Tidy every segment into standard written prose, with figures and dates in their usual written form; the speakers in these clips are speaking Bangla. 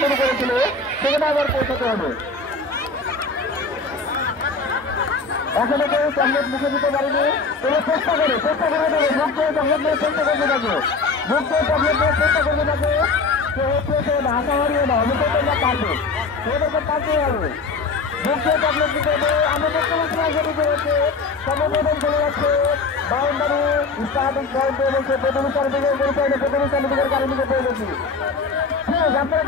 শুরু করেছিল সেখানে আবার পৌঁছাতে হবে। এখনো কেউ চকলেট মুখে দিতে পারেনি, তবে চেষ্টা করে দেবে, মুখ দিয়ে চকলেট নিয়ে চেষ্টা করতে থাকো, মুখ দিয়ে চকলেট নিয়ে চেষ্টা করতে থাকো। সে হচ্ছে সে হাসা হারিয়ে না, অবশ্যই তোমরা পারবে, তোমাদেরকে পারতেই হবে। মুখ দিয়ে চকলেট দিতে হবে। আমি দেখতে পাচ্ছি আগে হচ্ছে সমবেদন চলে যাচ্ছে বাউন্ডারি স্টার্টিং পয়েন্টে এবং সে প্রথম সার্টিফিকেট পরিচয় প্রথম সার্টিফিকেট গাড়ি নিতে পেয়ে গেছি। ঠিক আছে, আপনারা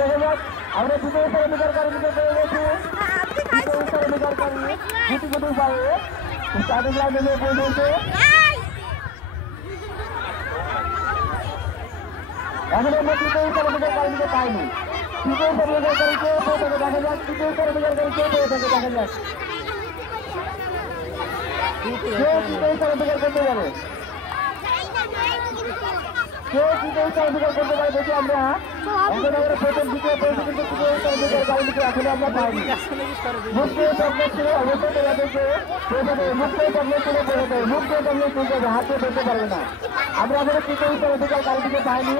দেখা যাক, আমরা দ্বিতীয় সার্টিফিকেট গাড়ি নিতে পেয়ে গেছি। দ্বিতীয় সার্টিফিকেট গাড়ি গুটি পাবে স্টার্টিং লাইনে নিয়ে পৌঁছেছে। এখন আমরা তৃতীয় সার্টিফিকেট গাড়ি নিতে পাইনি। তৃতীয় সার্টিফিকেট গাড়ি কেউ পেয়ে থাকে দেখা যাক, তৃতীয় সার্টিফিকেট গাড়ি কেউ পেয়ে থাকে দেখা যাক, কেউ তৃতীয় সার্টিফিকেট করতে পারে, কেউ তৃতীয় সার্টিফিকেট করতে পারে। দেখি আমরা এখন আমরা প্রথম দ্বিতীয় পেয়েছি, কিন্তু তৃতীয় সার্টিফিকেট গাড়ি নিতে এখন আমরা পাইনি। মুক্তি চকলেট ছিল অবশ্যই তাদেরকে মুক্তি চকলেট ছিল পৌঁছাতে হবে, মুক্তি চকলেট তুলতে হবে, হাতে ধরতে পারবে না। আমরা এখন তৃতীয় সার্টিফিকেট গাড়িটিকে পাইনি,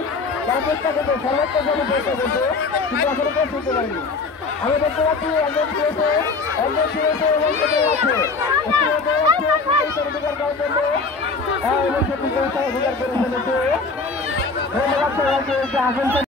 তারা চেষ্টা করছে সর্বোচ্চ জন্য চেষ্টা করছে, কিন্তু এখনো কেউ তুলতে পারেনি। আমি দেখতে পাচ্ছি একজন ছিঁড়েছে এবং কেটে যাচ্ছে সার্টিফিকেট দেওয়ার জন্য এবং সে তৃতীয় সার্টিফিকেট করে ফেলেছে। ধন্যবাদ সবাইকে।